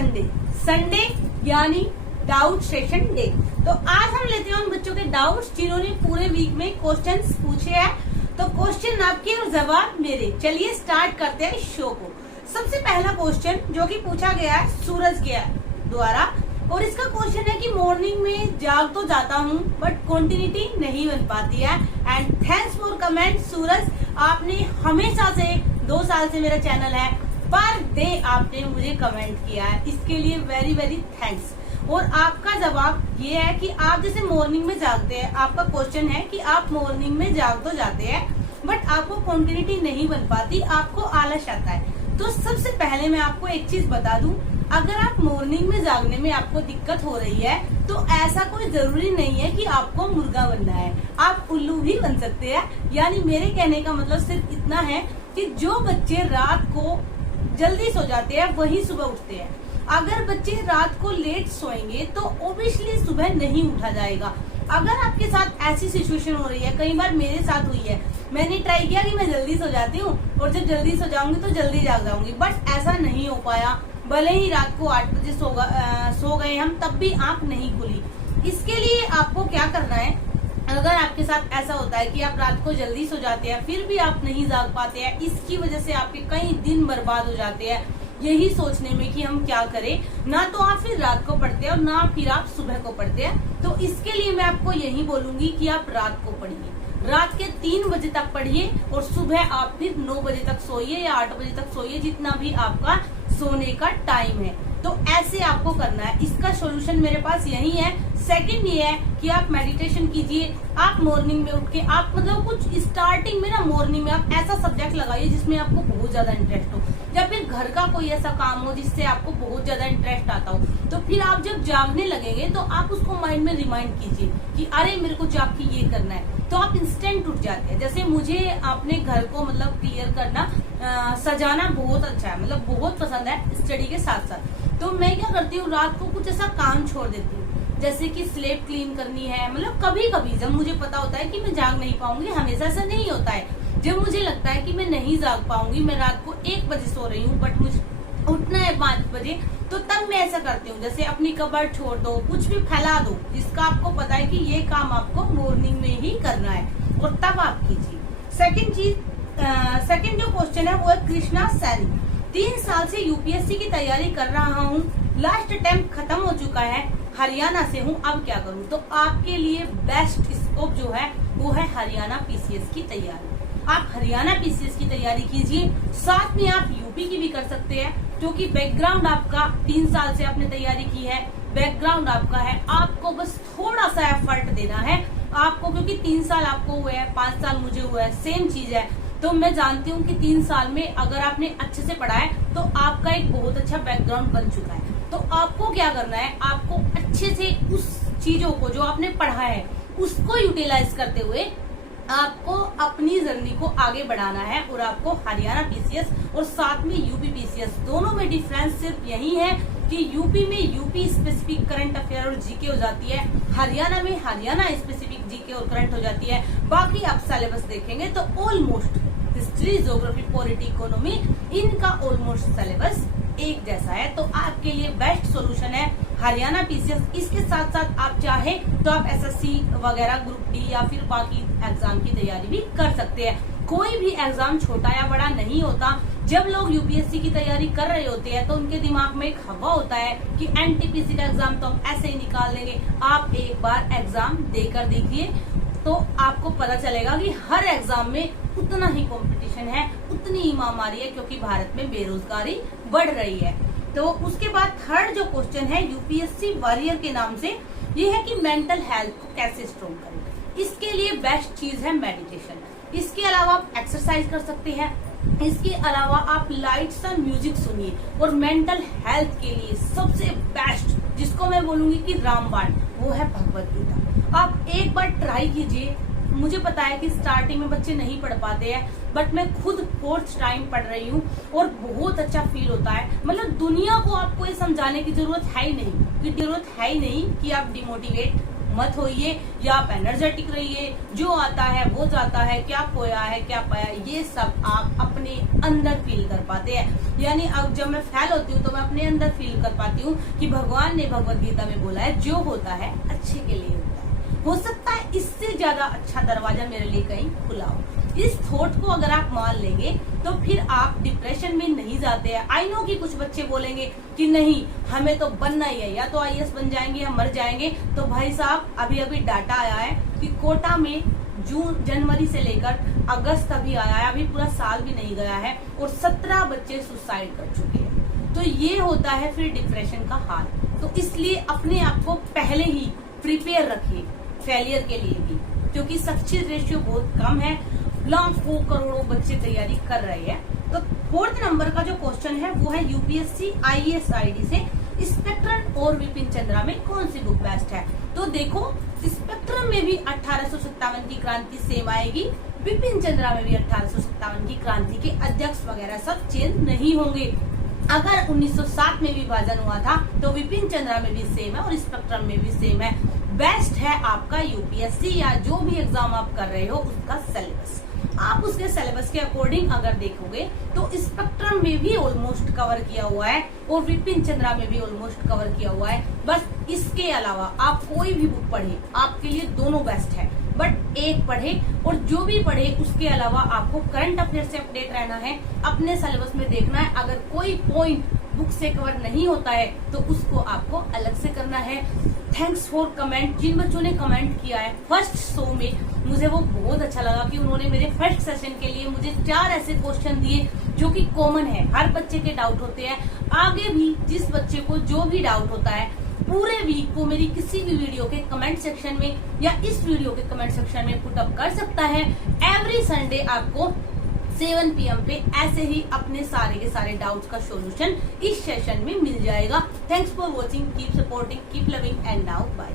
Sunday. Sunday यानी doubt session day. तो आज हम लेते हैं उन बच्चों के डाउट्स जिन्होंने पूरे वीक में क्वेश्चंस पूछे हैं। तो क्वेश्चन आपके और जवाब मेरे। चलिए स्टार्ट करते हैं इस शो को। सबसे पहला क्वेश्चन जो कि पूछा गया है सूरज के द्वारा, और इसका क्वेश्चन है कि मॉर्निंग में जाग तो जाता हूँ बट कंटिन्यूटी नहीं बन पाती है। एंड थैंक्स फॉर कमेंट सूरज, आपने हमेशा से 2 साल से मेरा चैनल है, पर डे आपने मुझे कमेंट किया है, इसके लिए वेरी वेरी थैंक्स। और आपका जवाब ये है कि आप जैसे मॉर्निंग में जागते हैं, आपका क्वेश्चन है कि आप मॉर्निंग में जाग तो जाते हैं बट आपको कंटिन्यूटी नहीं बन पाती, आपको आलस आता है। तो सबसे पहले मैं आपको एक चीज बता दूं, अगर आप मॉर्निंग में जागने में आपको दिक्कत हो रही है तो ऐसा कोई जरूरी नहीं है कि आपको मुर्गा बनना है, आप उल्लू भी बन सकते हैं। यानी मेरे कहने का मतलब सिर्फ इतना है कि जो बच्चे रात को जल्दी सो जाते हैं वही सुबह उठते हैं। अगर बच्चे रात को लेट सोएंगे तो ओबियसली सुबह नहीं उठा जाएगा। अगर आपके साथ ऐसी सिचुएशन हो रही है, कई बार मेरे साथ हुई है, मैंने ट्राई किया कि मैं जल्दी सो जाती हूँ और जब जल्दी सो जाऊंगी तो जल्दी जाग जाऊंगी, बट ऐसा नहीं हो पाया। भले ही रात को 8 बजे सो गए हम, तब भी आंख नहीं खुली। इसके लिए आपको क्या करना है, अगर आपके साथ ऐसा होता है कि आप रात को जल्दी सो जाते हैं फिर भी आप नहीं जाग पाते हैं, इसकी वजह से आपके कई दिन बर्बाद हो जाते हैं यही सोचने में कि हम क्या करें, ना तो आप फिर रात को पढ़ते हैं और ना फिर आप सुबह को पढ़ते हैं। तो इसके लिए मैं आपको यही बोलूंगी कि आप रात को पढ़िए, रात के 3 बजे तक पढ़िए और सुबह आप फिर 9 बजे तक सोइए या 8 बजे तक सोइए, जितना भी आपका सोने का टाइम है। तो ऐसे आपको करना है। इसका सॉल्यूशन मेरे पास यही है। सेकंड ये है कि आप मेडिटेशन कीजिए। आप मॉर्निंग में उठ के आप मतलब कुछ स्टार्टिंग में ना मॉर्निंग में आप ऐसा सब्जेक्ट लगाइए जिसमें आपको बहुत ज्यादा इंटरेस्ट हो, या फिर घर का कोई ऐसा काम हो जिससे आपको बहुत ज्यादा इंटरेस्ट आता हो। तो फिर आप जब जागने लगेंगे तो आप उसको माइंड में रिमाइंड कीजिए कि अरे मेरे को जाग के ये करना है, तो आप इंस्टेंट उठ जाते हैं। जैसे मुझे अपने घर को मतलब क्लियर करना, सजाना बहुत अच्छा है, मतलब बहुत पसंद है स्टडी के साथ साथ। तो मैं क्या करती हूँ, रात को कुछ ऐसा काम छोड़ देती हूँ जैसे कि स्लेब क्लीन करनी है। मतलब कभी कभी जब मुझे पता होता है कि मैं जाग नहीं पाऊंगी, हमेशा ऐसा नहीं होता है, जब मुझे लगता है कि मैं नहीं जाग पाऊंगी, मैं रात को 1 बजे सो रही हूँ बट मुझे उठना है 5 बजे, तो तब मैं ऐसा करती हूँ, जैसे अपनी कबर्ड छोड़ दो, कुछ भी फैला दो जिसका आपको पता है कि ये काम आपको मॉर्निंग में ही करना है, और तब आप कीजिए। सेकंड जो क्वेश्चन है वो है कृष्णा सैनी। 3 साल से यूपीएससी की तैयारी कर रहा हूँ, लास्ट अटेम्प्ट खत्म हो चुका है, हरियाणा से हूँ, अब क्या करूँ। तो आपके लिए बेस्ट स्कोप जो है वो है हरियाणा पीसीएस की तैयारी। आप हरियाणा पीसीएस की तैयारी कीजिए, साथ में आप यूपी की भी कर सकते हैं, क्योंकि बैकग्राउंड आपका 3 साल से आपने तैयारी की है, बैकग्राउंड आपका है, आपको बस थोड़ा सा एफर्ट देना है आपको, क्योंकि 3 साल आपको हुए हैं, 5 साल मुझे हुआ है, सेम चीज है। तो मैं जानती हूँ कि 3 साल में अगर आपने अच्छे से पढ़ा है तो आपका एक बहुत अच्छा बैकग्राउंड बन चुका है। तो आपको क्या करना है, आपको अच्छे से उस चीजों को जो आपने पढ़ा है उसको यूटिलाइज करते हुए आपको अपनी जर्नी को आगे बढ़ाना है। और आपको हरियाणा पीसीएस और साथ में यूपी पीसीएस दोनों में डिफरेंस सिर्फ यही है कि यूपी में यूपी स्पेसिफिक करंट अफेयर और जीके हो जाती है, हरियाणा में हरियाणा स्पेसिफिक जीके और करंट हो जाती है। बाकी आप सिलेबस देखेंगे तो almost history, geography, polity, economy, इनका ऑलमोस्ट सिलेबस एक जैसा है। तो आपके लिए बेस्ट सॉल्यूशन है हरियाणा पीसीएस। इसके साथ साथ आप चाहे तो आप एसएससी वगैरह, ग्रुप डी या फिर बाकी एग्जाम की तैयारी भी कर सकते हैं। कोई भी एग्जाम छोटा या बड़ा नहीं होता। जब लोग यूपीएससी की तैयारी कर रहे होते हैं तो उनके दिमाग में एक हवा होता है कि एनटीपीसी का एग्जाम तो हम ऐसे ही निकाल देंगे। आप एक बार एग्जाम देकर देखिए तो आपको पता चलेगा कि हर एग्जाम में उतना ही कंपटीशन है, उतनी ही महामारी है, क्योंकि भारत में बेरोजगारी बढ़ रही है। तो उसके बाद थर्ड जो क्वेश्चन है यूपीएससी वॉरियर के नाम से, ये है कि मेंटल हेल्थ को कैसे स्ट्रॉन्ग करें। इसके लिए बेस्ट चीज है मेडिटेशन। इसके अलावा आप एक्सरसाइज कर सकते हैं, इसके अलावा आप लाइट सा म्यूजिक सुनिए। और मेंटल हेल्थ के लिए सबसे बेस्ट जिसको मैं बोलूंगी कि रामबाण, वो है भगवत गीता। आप एक बार ट्राई कीजिए। मुझे पता है कि स्टार्टिंग में बच्चे नहीं पढ़ पाते हैं, बट मैं खुद 4th टाइम पढ़ रही हूँ और बहुत अच्छा फील होता है। मतलब दुनिया को आपको ये समझाने की जरूरत है ही नहीं कि आप डिमोटिवेट मत होइए या आप एनर्जेटिक रहिए, जो आता है वो जाता है, क्या खोया है क्या पाया, ये सब आप अपने अंदर फील कर पाते हैं। यानी अब जब मैं फेल होती हूँ तो मैं अपने अंदर फील कर पाती हूँ कि भगवान ने भगवत गीता में बोला है जो होता है अच्छे के लिए होता है। हो सकता है इससे ज्यादा अच्छा दरवाजा मेरे लिए कहीं खुला हो। इस थॉट को अगर आप मान लेंगे तो फिर आप डिप्रेशन में नहीं जाते हैं। आई नो कि कुछ बच्चे बोलेंगे कि नहीं हमें तो बनना ही है, या तो आईएएस बन जाएंगे या मर जाएंगे। तो भाई साहब अभी अभी डाटा आया है कि कोटा में जनवरी से लेकर अगस्त अभी आया है, अभी पूरा साल भी नहीं गया है और 17 बच्चे सुसाइड कर चुके हैं। तो ये होता है फिर डिप्रेशन का हाल। तो इसलिए अपने आप को पहले ही प्रिपेयर रखिए फेलियर के लिए भी, क्योंकि सक्सेस रेशियो बहुत कम है। लाखों करोड़ों बच्चे तैयारी कर रहे हैं। तो 4th नंबर का जो क्वेश्चन है वो है यूपीएससी आईएएस आईडी से स्पेक्ट्रम और विपिन चंद्रा में कौन सी बुक बेस्ट है। तो देखो स्पेक्ट्रम में भी 1857 की क्रांति सेम आएगी, विपिन चंद्रा में भी 1857 की क्रांति के अध्यक्ष वगैरह सब चेंज नहीं होंगे। अगर 1907 में विभाजन हुआ था तो विपिन चंद्रा में भी सेम है और स्पेक्ट्रम में भी सेम है। बेस्ट है आपका यूपीएससी या जो भी एग्जाम आप कर रहे हो उसका सिलेबस। आप उसके सिलेबस के अकॉर्डिंग अगर देखोगे तो स्पेक्ट्रम में भी ऑलमोस्ट कवर किया हुआ है और विपिन चंद्रा में भी ऑलमोस्ट कवर किया हुआ है। बस इसके अलावा आप कोई भी बुक पढ़े, आपके लिए दोनों बेस्ट है। बट एक पढ़े और जो भी पढ़े उसके अलावा आपको करंट अफेयर से अपडेट रहना है, अपने सिलेबस में देखना है। अगर कोई पॉइंट बुक से कवर नहीं होता है तो उसको आपको अलग से करना है। Thanks for comment. जिन बच्चों ने कमेंट किया है फर्स्ट शो में, मुझे वो बहुत अच्छा लगा कि उन्होंने मेरे फर्स्ट सेशन के लिए मुझे 4 ऐसे क्वेश्चन दिए जो कि कॉमन है, हर बच्चे के डाउट होते हैं। आगे भी जिस बच्चे को जो भी डाउट होता है पूरे वीक को मेरी किसी भी वीडियो के कमेंट सेक्शन में या इस वीडियो के कमेंट सेक्शन में पुट अप कर सकता है। एवरी संडे आपको 7 PM पे ऐसे ही अपने सारे के सारे डाउट्स का सॉल्यूशन इस सेशन में मिल जाएगा। Thanks for watching, keep supporting, keep loving and now bye.